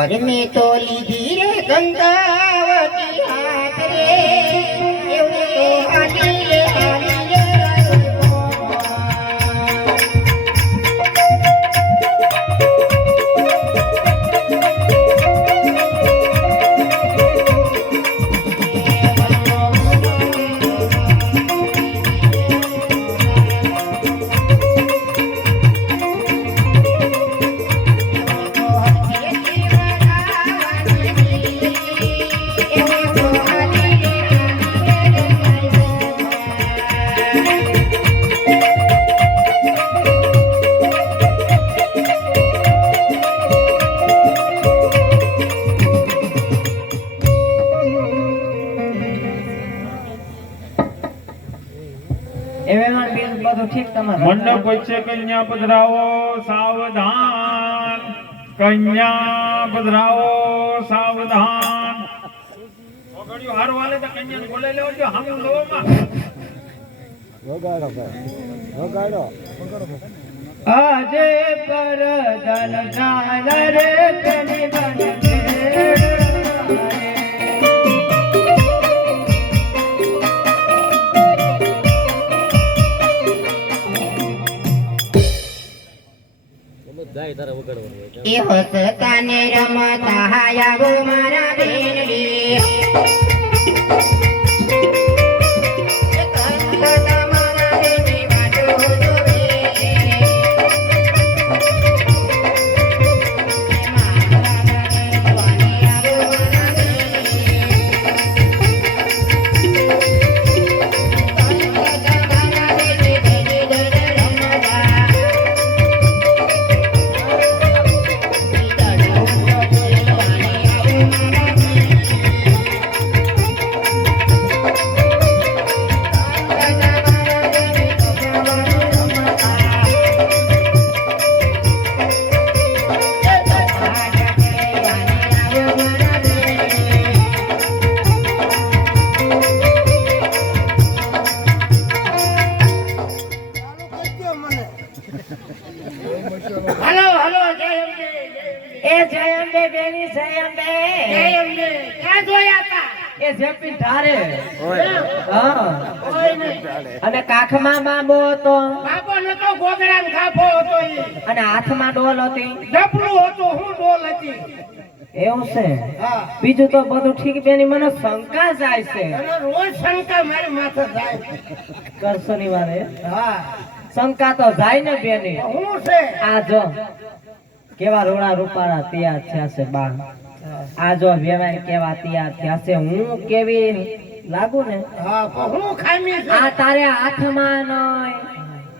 અરે મેં તો લીધી રે ગંગાવતી હાથ રે. એવું તો હાથ રે બધું ઠીક તમારે. મંડપ વચ્ચે કન્યા પધરાવો સાવધાન. કન્યા પધરાવો સાવધાન. ઓગળ્યો હાર વાલે તો કન્યાને બોલે લેવો જો હામું લોવામાં. આજે પર ધન જાન રે તને બન એ હસતા ને રમતા આવો મારા બેનડી હલો હલો જય અંબે એ જય અંબે બેની જય અંબે. જય અંબે. ક્યાં જોયા હતા? એ જેપી ધારે. હા. અને કાખમાં બાબો હતો. બાપો નતો ખાફો હતો અને હાથમાં ડોલ હતી. ડપલું હતું હું ડોલ હતી? એવું છે. બીજું તો બધું ઠીક બેની મને શંકા જાય છે. રોજ શંકા મારી માથે જાય કર શનિવારે. હા. શંકા તો જાય ને બેની. હું છે? આ જો કેવા રોડા રૂપાળા તૈયાર થયા છે બા. આ જો વેવાય કેવા તૈયાર થયા છે હું કેવી લાગુ ને? હું ખામી છે? આ તારે હાથમાં નય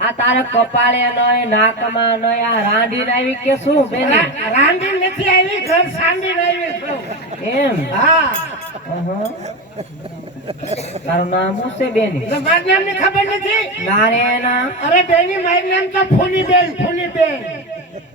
આ તારે કપાળે નય નાકમાં નય આ રાંડી આવી કે શું બેન? રાંડી નથી આવી ઘર સાંડીને આવી એમ? હા. તારું નામ શું છે બેન? તમારું મારું નામ ને ખબર નથી? ના રે ના અરે બેની મારું નામ તો ફૂલી બેન ફૂલી બેન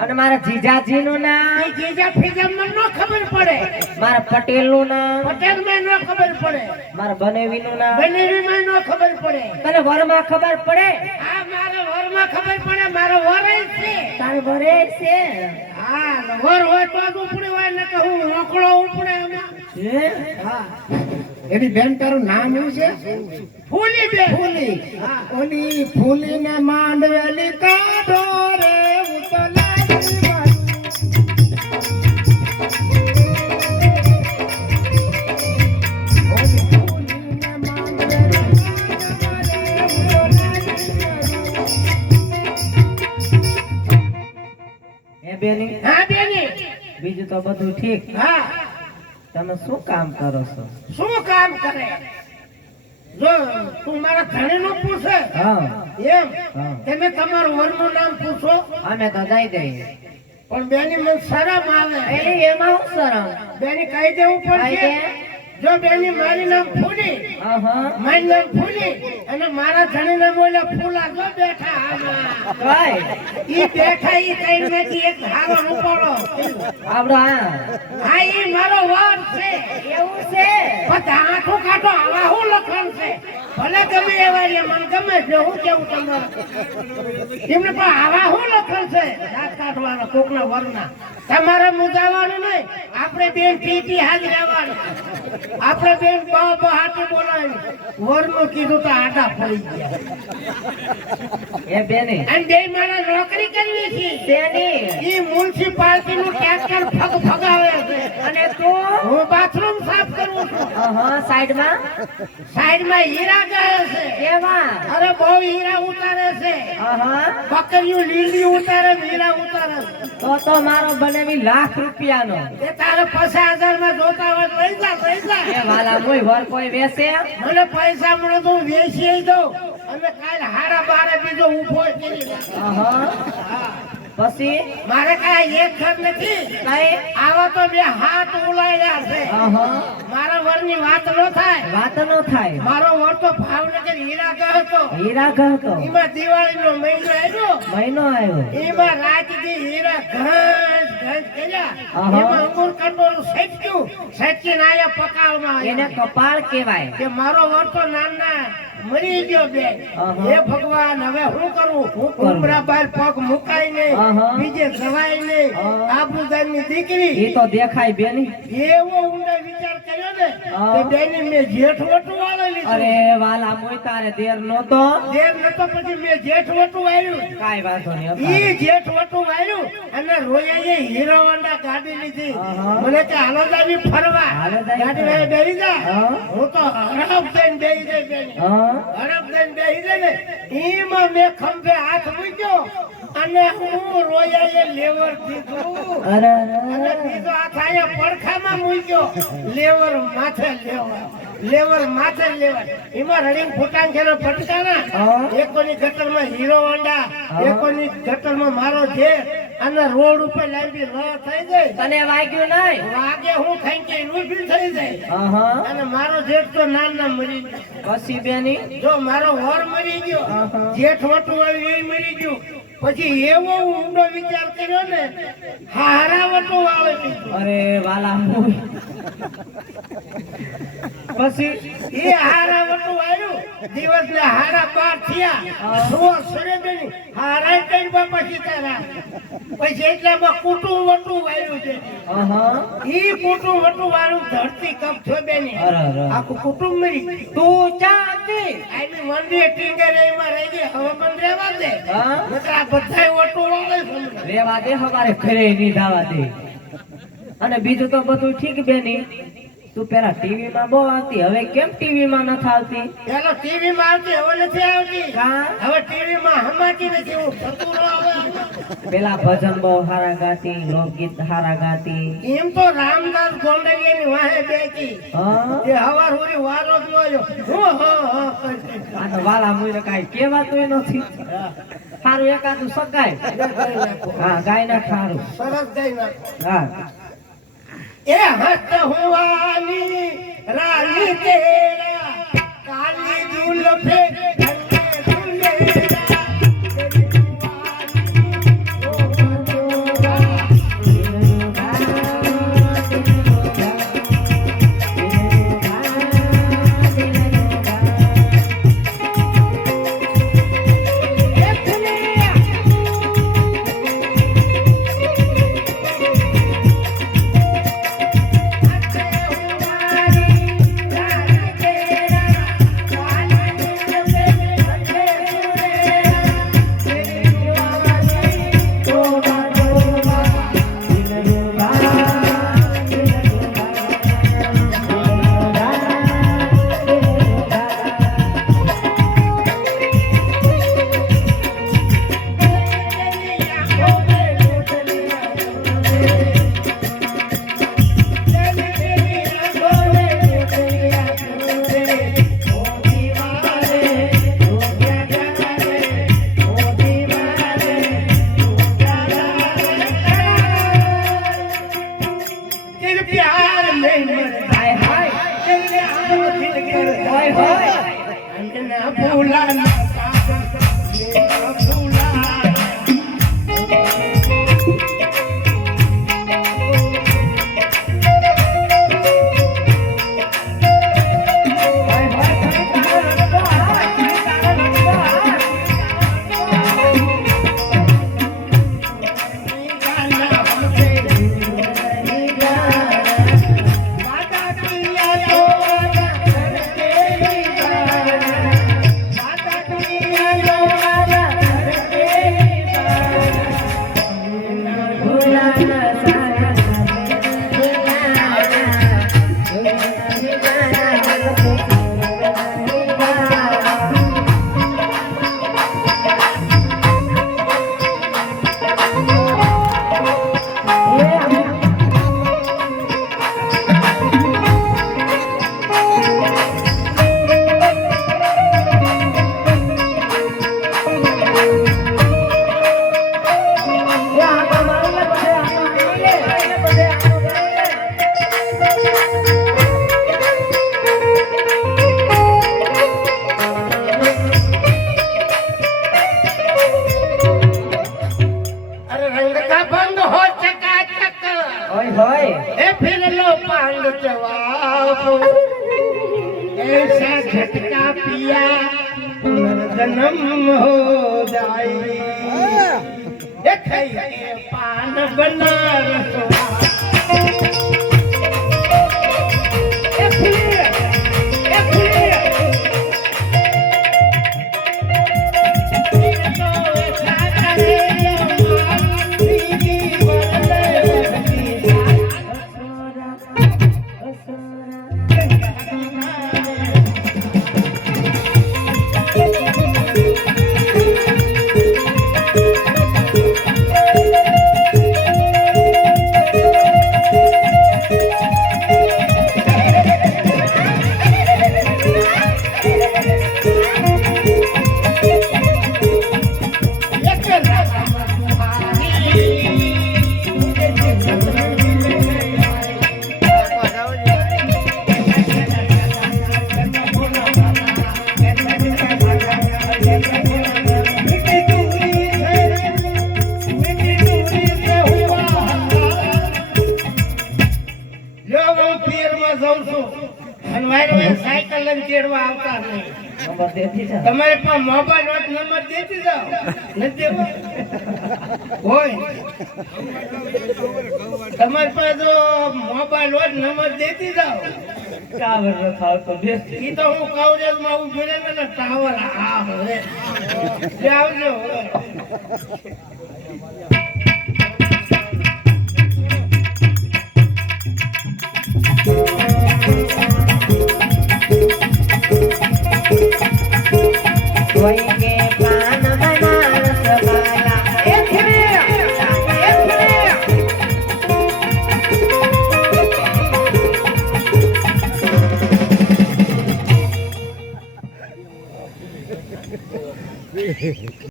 અને મારા જીજાજી નું નામ જીજા ફીજા મને નો ખબર પડે. મારા પટેલનું નામ? પટેલમાં નો ખબર પડે. મારા બનેવી નું નામ? બનેવી માં ન ખબર પડે. તને વરમાં ખબર પડે? હા મારા વરમાં ખબર પડે મારો વર છે. તારે વર છે? હા વર હોય તો ઉપડે હોય ને કે હું રોકડો ઉપડે. એની બેન તારું નામ એવું છે? ફૂલી બેન ફૂલી. ઓલી ફૂલી ને માંડવેલી કાઢો રે બેની? હા બેની. બીજું તો બધું ઠીક. હા. તમે શું કામ કરો છો? શું કામ કરે? જો તું મારા ધણી નું પૂછે. હા. એમ. તમે તમારું વરનું નામ પૂછો. અમે તો દઈ દઈએ. પણ બેની મને શરમ આવે. એમાં હું શરમ? બેની કહી દેવું પડશે. જો બેની મારી નામ ફૂલી મારી નામ ફૂલી અને મારા ધણી નામ ઓલા ફૂલા જો બેઠા આમાં ઈ બેઠા ઈ કઈ નથી એક હારો રૂપાળો. આ હા ઈ મારો વાર છે. એવું છે? પણ આંખો કાઢો આવા હું લખણ છે? ભલે ગમે એવા રે મને ગમે છે હું કેવું તમારે? એમને પણ આવા હું લખણ છે? દાંત કાઢવાના કોકના વરના. તમારે મુદાવાનું નહીં. આપણે બેન પીટી હાજર આવવાનું આપણે બેન બા બા હાથે બોલાય વરનું કીધું તો આડા પડી ગયા. એ બેને. અને બે મારા નોકરી કરવી છે. બેને. એ મ્યુનિસિપાલિટી નું ટ્રેક્ટર ફગ ફગાવે છે. અને તો? હું બાથરૂમ સાફ કરું છું. આહા સાઈડમાં? સાઈડમાં હીરા ગયો છે. કેવા? અરે બહુ હીરા ઉતારે છે. હા બકરીઓ લીલી ઉતારે હીરા ઉતારે. તો તો મારો બનેવી લાખ રૂપિયાનો. એ તારે પચાસ હજારમાં જોતા હોય તો વાલા મોય વર કોઈ વેસે? મને પૈસા મળે તો વેચી દઉં. અને કાલ હારા બારે બીજો ઊભો કરી. પછી? મારે કાંઈ એક ઘર નથી. કઈ? આવા તો બે હાથ ઉલાયા છે. મારા વરની વાત ન થાય. વાત નો થાય. મારો વર તો ભાવનગર હીરા ગયો હતો. હીરા ગહતો એમાં દિવાળીનો મહિનો આવ્યો. મહિનો આવ્યો. એમાં રાજજી હીરા ઘસ એને. કપાળ કેવાય કે મારો વર્તો નાના મરી ગયો બે. હે ભગવાન હવે શું કરું? ઉમરા બાર પગ મુકાય નહીં. બીજે જવાય નહીં. ની દીકરી. એ તો દેખાય બેની. એવો ઊંડા વિચાર કર્યો ને. કે બેની મેં જેઠ વટુ વાળી અરે વાલા મોય તારે દેર નતો દેર નતો પછી મેં જેઠ વટુ વાળ્યું. કાઈ વાંધો નહીં ઈ જેઠ વટુ વાળ્યું અને રોયાએ હીરો હોન્ડા ગાડી લીધી. મને કે હાલો જાવી ફરવા. ગાડી. વાળે બેહી જા હું. તો હરામ જાય બેની. હા? હડપ દઈને બેહી જાય ને ઈમાં મેં ખંભે હાથ મૂક્યો અને હું રોયાએ લેવર દીધું. અરે અને બીજો હાથ પડખામાં મૂક્યો. લેવર માથે લેવર લેવર માથે લેવર એમાં રડિંગ ફૂટાણ છે ફટકાના. એકોની ગટરમાં હીરો હોન્ડા એકોની ગટરમાં મારો છે અને રોડ ઉપર લાંબી લ થઈ જાય. તને વાગ્યું નહીં? વાગે હું ખાઈ ઊભી થઈ જાય. અને મારો જેઠ તો નાના મરી ગયો. પછી બેની? જો મારો વર મરી ગયો જેઠ મોટું આવ્યું એ મરી ગયું. પછી એવો ઊંડો વિચાર કર્યો ને હારા વટો આવે અરે વાલા પછી એ હારા વટુ આવ્યું દિવસ ને હારા પાર થયા સુવો સરેબેની હારા કઈ બાપા સીતારા પછી એટલામાં કુટું વટુ વાળ્યું છે. ઈ કુટું વટુ વાળું ધરતી કપ છો બેની. અરે અરે આખું કુટુંબ મરી તું ચાતી આની મંદિર ટીંગર એમાં રહી ગઈ. હવે પણ રહેવા દે. હા? નકર આ બધાય વટુ વાળે રેવા દે હવારે ઘરે નહીં દાવા દે. અને બીજું તો બધું ઠીક બેની. તું પેલા ટીવી માં બહુ આવતી હવે કેમ ટીવી માં નથી આવતી? પેલો ટીવી માં આવતી હવે નથી આવતી. હવે ટીવી માં હમાતી નથી હું સતુરો આવે પેલા ભજન બહુ હારા ગાતી લોકગીત હારા ગાતી. એમ તો રામદાસ ગોંડલિયાની વાહે બેઠી એ હવાર હોરી વારો જ મળ્યો હું હા તો વાલા મુઈને કાંઈ કહેવાતું નથી. સારું એકાદું સગાય હા ગાય ના ખારું સરસ ગાય ના હા. એ હસ્ત હુવાની રાની તેરા કાલી જુલ્ફે પિયા જન્મ હો જાય. દેખાય પાન બનારસો આવતા નહીં નંબર દેતી જા તમારે પણ મોબાઈલ નોટ નંબર દેતી જાઓ. નથી હોય. તમારે પાસે જો મોબાઈલ નોટ તો નંબર દેતી જાઓ. ટાવર ન ખાવતો બેસ. ઈ તો હું કવરેજમાં ઊભો રહે ને ટાવર આ હવે આવજો. હવે.